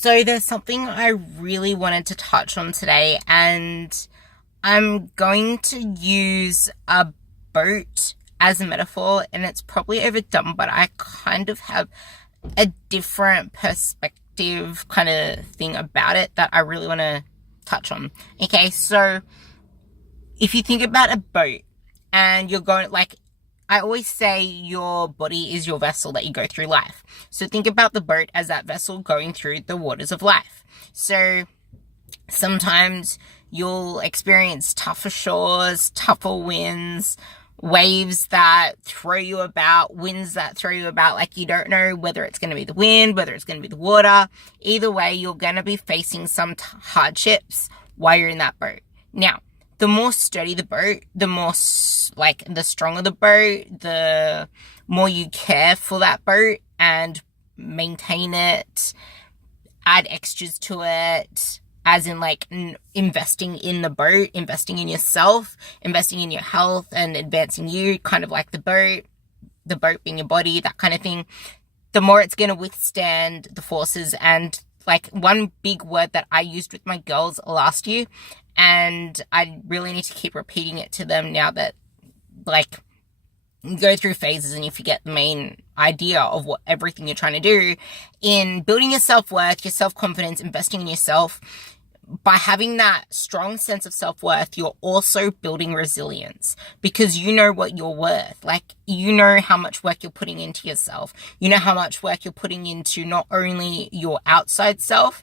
So there's something I really wanted to touch on today, and I'm going to use a boat as a metaphor, and it's probably overdone, but I kind of have a different perspective kind of thing about it that I really want to touch on. Okay, so if you think about a boat and you're going, like, I always say your body is your vessel that you go through life. So think about the boat as that vessel going through the waters of life. So sometimes you'll experience tougher shores, tougher winds, waves that throw you about, winds that throw you about, like you don't know whether it's going to be the wind, whether it's going to be the water. Either way, you're going to be facing some hardships while you're in that boat. Now, the more sturdy the boat, the stronger the boat, the more you care for that boat and maintain it, add extras to it, as in investing in the boat, investing in yourself, investing in your health and advancing you, kind of like the boat being your body, that kind of thing. The more it's going to withstand the forces. And like one big word that I used with my girls last year, and I really need to keep repeating it to them now that you go through phases and you forget the main idea of what everything you're trying to do in building your self-worth, your self-confidence, investing in yourself. By having that strong sense of self-worth, you're also building resilience because you know what you're worth. Like, you know how much work you're putting into yourself. You know how much work you're putting into not only your outside self,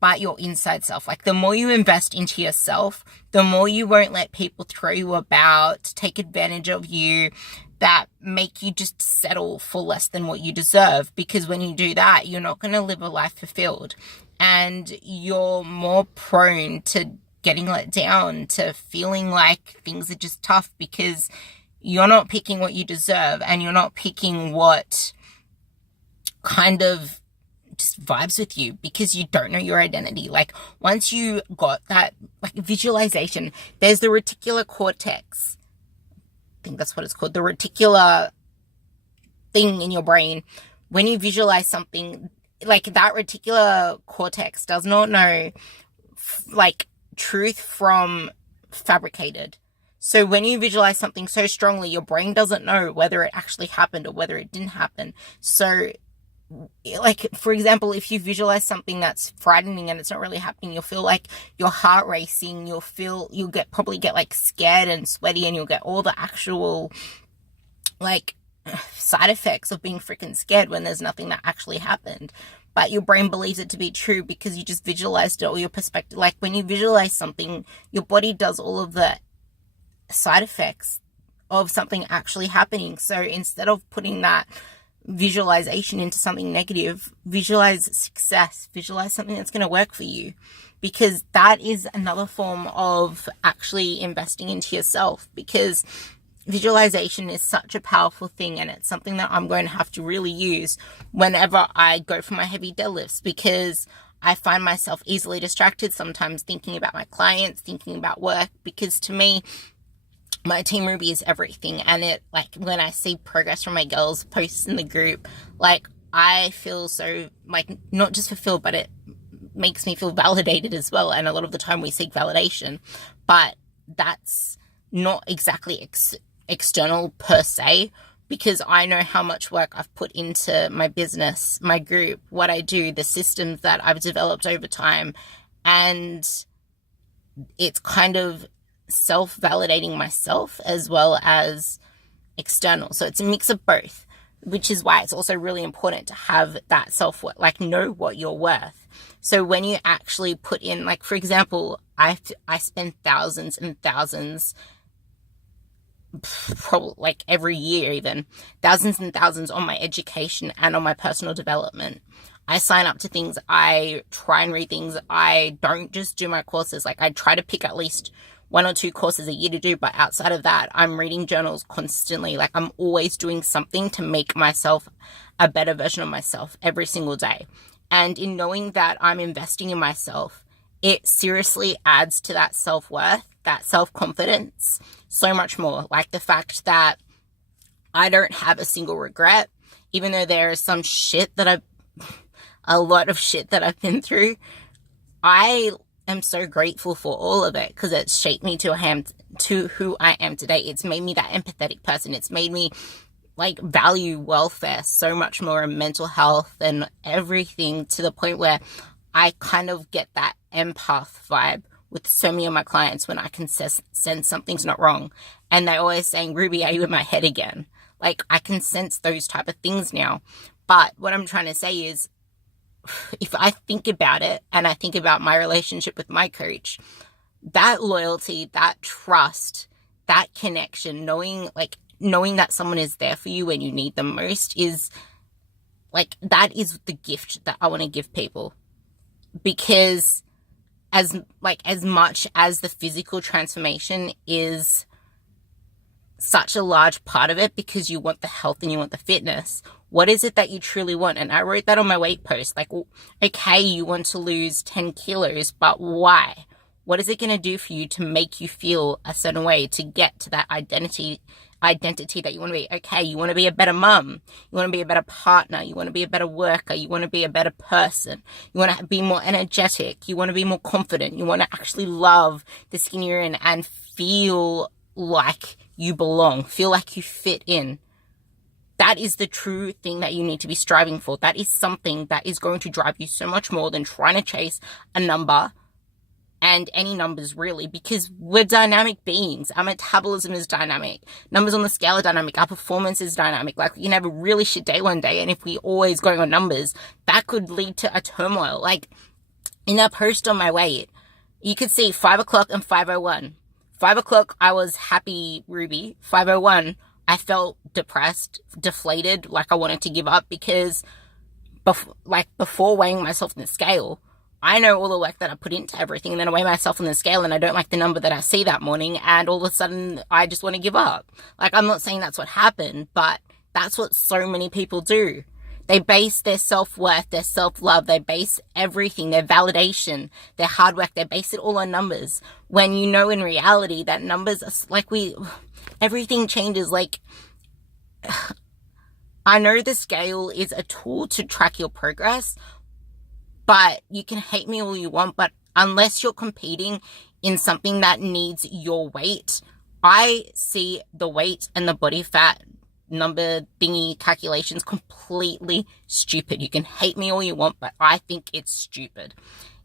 but your inside self. Like, the more you invest into yourself, the more you won't let people throw you about, take advantage of you, that make you just settle for less than what you deserve. Because when you do that, you're not going to live a life fulfilled. And you're more prone to getting let down, to feeling like things are just tough because you're not picking what you deserve and you're not picking what kind of just vibes with you because you don't know your identity. Like, once you got that visualization, there's the reticular cortex. I think that's what it's called. The reticular thing in your brain. When you visualize something, that reticular cortex does not know truth from fabricated. So when you visualize something so strongly, your brain doesn't know whether it actually happened or whether it didn't happen. So for example, if you visualize something that's frightening and it's not really happening, you'll feel like your heart racing, you'll probably get scared and sweaty, and you'll get all the actual side effects of being freaking scared when there's nothing that actually happened. But your brain believes it to be true because you just visualized it, or your perspective. Like, when you visualize something, your body does all of the side effects of something actually happening. So instead of putting that visualization into something negative, visualize success, visualize something that's going to work for you, because that is another form of actually investing into yourself. Because visualization is such a powerful thing, and it's something that I'm going to have to really use whenever I go for my heavy deadlifts, because I find myself easily distracted sometimes thinking about my clients, thinking about work, because to me, my Team Ruby is everything. And it, when I see progress from my girls posts in the group, I feel so, not just fulfilled, but it makes me feel validated as well. And a lot of the time we seek validation, but that's not exactly external per se, because I know how much work I've put into my business, my group, what I do, the systems that I've developed over time. And it's kind of self-validating myself as well as external. So it's a mix of both, which is why it's also really important to have that self-worth, know what you're worth. So when you actually put in, for example, I spend thousands and thousands, probably every year even, thousands and thousands on my education and on my personal development. I sign up to things, I try and read things, I don't just do my courses. I try to pick at least 1 or 2 courses a year to do, but outside of that, I'm reading journals constantly. I'm always doing something to make myself a better version of myself every single day. And in knowing that I'm investing in myself, it seriously adds to that self-worth, that self-confidence, so much more. The fact that I don't have a single regret, even though there is some shit that I've a lot of shit that I've been through, I am so grateful for all of it because it's shaped me to who I am today. It's made me that empathetic person. It's made me like value welfare so much more, and mental health and everything, to the point where I kind of get that empath vibe with so many of my clients when I can sense something's not wrong. And they're always saying, Ruby, are you in my head again? Like, I can sense those type of things now. But what I'm trying to say is, if I think about it and I think about my relationship with my coach, that loyalty, that trust, that connection, knowing that someone is there for you when you need them most, is like, that is the gift that I want to give people. Because as much as the physical transformation is such a large part of it, because you want the health and you want the fitness, what is it that you truly want? And I wrote that on my weight post, like, okay, you want to lose 10 kilos, but why? What is it going to do for you to make you feel a certain way, to get to that identity that you want to be? Okay, you want to be a better mum, you want to be a better partner, you want to be a better worker, you want to be a better person, you want to be more energetic, you want to be more confident, you want to actually love the skin you're in and feel like you belong, feel like you fit in. That is the true thing that you need to be striving for. That is something that is going to drive you so much more than trying to chase a number, and any numbers really, because we're dynamic beings. Our metabolism is dynamic. Numbers on the scale are dynamic. Our performance is dynamic. Like, we can have a really shit day one day, and if we're always going on numbers, that could lead to a turmoil. Like, in that post on my weight, you could see 5 o'clock and 5:01. 5 o'clock, I was happy Ruby. 5:01, I felt depressed, deflated, like I wanted to give up, because before weighing myself in the scale, I know all the work that I put into everything, and then I weigh myself on the scale and I don't like the number that I see that morning, and all of a sudden I just want to give up. Like, I'm not saying that's what happened, but that's what so many people do. They base their self-worth, their self-love, they base everything, their validation, their hard work, they base it all on numbers. When you know in reality that numbers are like, everything changes. Like, I know the scale is a tool to track your progress, but you can hate me all you want, but unless you're competing in something that needs your weight, I see the weight and the body fat number thingy calculations completely stupid. You can hate me all you want, but I think it's stupid.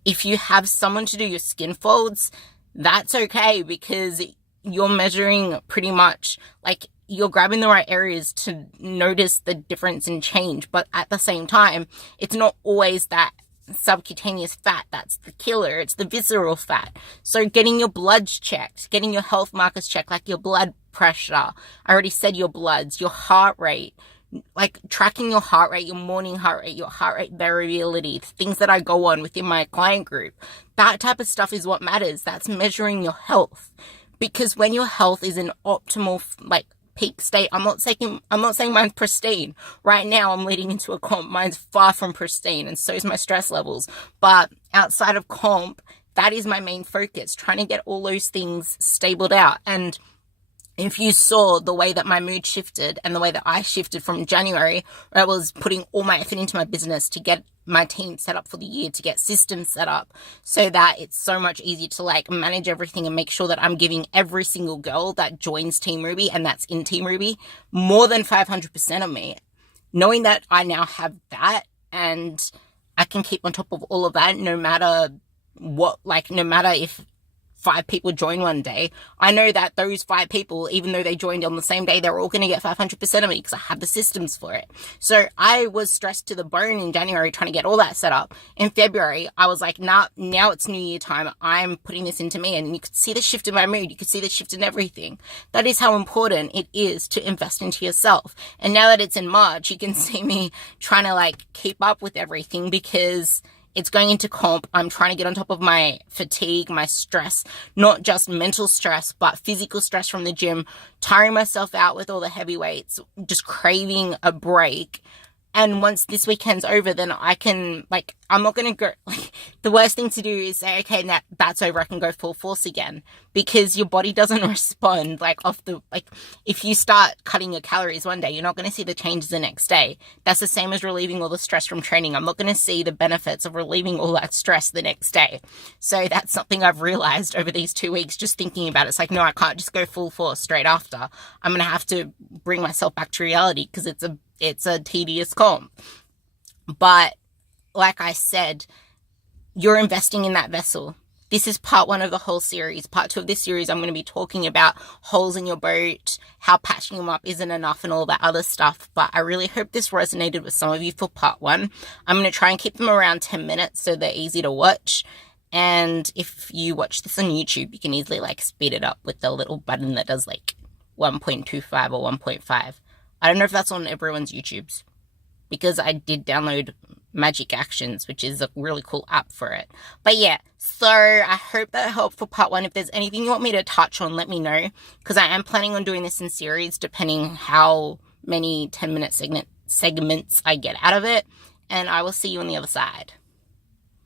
If you have someone to do your skin folds, that's okay, because you're measuring pretty much, like, you're grabbing the right areas to notice the difference in change. But at the same time, it's not always that subcutaneous fat that's the killer. It's the visceral fat. So getting your bloods checked, getting your health markers checked, like your blood pressure, I already said your bloods, your heart rate, like tracking your heart rate, your morning heart rate, your heart rate variability, things that I go on within my client group. That type of stuff is what matters. That's measuring your health. Because when your health is in optimal, like, peak state, I'm not saying mine's pristine. Right now, I'm leading into a comp. Mine's far from pristine, and so is my stress levels. But outside of comp, that is my main focus, trying to get all those things stabled out. And if you saw the way that my mood shifted and the way that I shifted from January, where I was putting all my effort into my business to get my team set up for the year, to get systems set up so that it's so much easier to, like, manage everything and make sure that I'm giving every single girl that joins Team Ruby and that's in Team Ruby more than 500% of me. Knowing that I now have that and I can keep on top of all of that, no matter what, like, no matter if 5 people join one day, I know that those 5 people, even though they joined on the same day, they're all going to get 500% of me because I have the systems for it. So I was stressed to the bone in January trying to get all that set up. In February, I was like, nah, now it's New Year time. I'm putting this into me. And you could see the shift in my mood. You could see the shift in everything. That is how important it is to invest into yourself. And now that it's in March, you can see me trying to, like, keep up with everything, because it's going into comp. I'm trying to get on top of my fatigue, my stress, not just mental stress, but physical stress from the gym, tiring myself out with all the heavy weights, just craving a break. And once this weekend's over, then I can, like, I'm not going to go, like, the worst thing to do is say, okay, now that's over, I can go full force again, because your body doesn't respond if you start cutting your calories one day, you're not going to see the changes the next day. That's the same as relieving all the stress from training. I'm not going to see the benefits of relieving all that stress the next day. So that's something I've realized over these 2 weeks, just thinking about it. It's like, no, I can't just go full force straight after. I'm going to have to bring myself back to reality, because it's a tedious comp. But like I said, you're investing in that vessel. This is part 1 of the whole series. Part 2 of this series, I'm going to be talking about holes in your boat, how patching them up isn't enough, and all that other stuff. But I really hope this resonated with some of you for part 1. I'm going to try and keep them around 10 minutes so they're easy to watch. And if you watch this on YouTube, you can easily speed it up with the little button that does 1.25 or 1.5. I don't know if that's on everyone's YouTubes, because I did download Magic Actions, which is a really cool app for it. But yeah, so I hope that helped for part 1. If there's anything you want me to touch on, let me know, because I am planning on doing this in series, depending how many 10-minute segments I get out of it. And I will see you on the other side.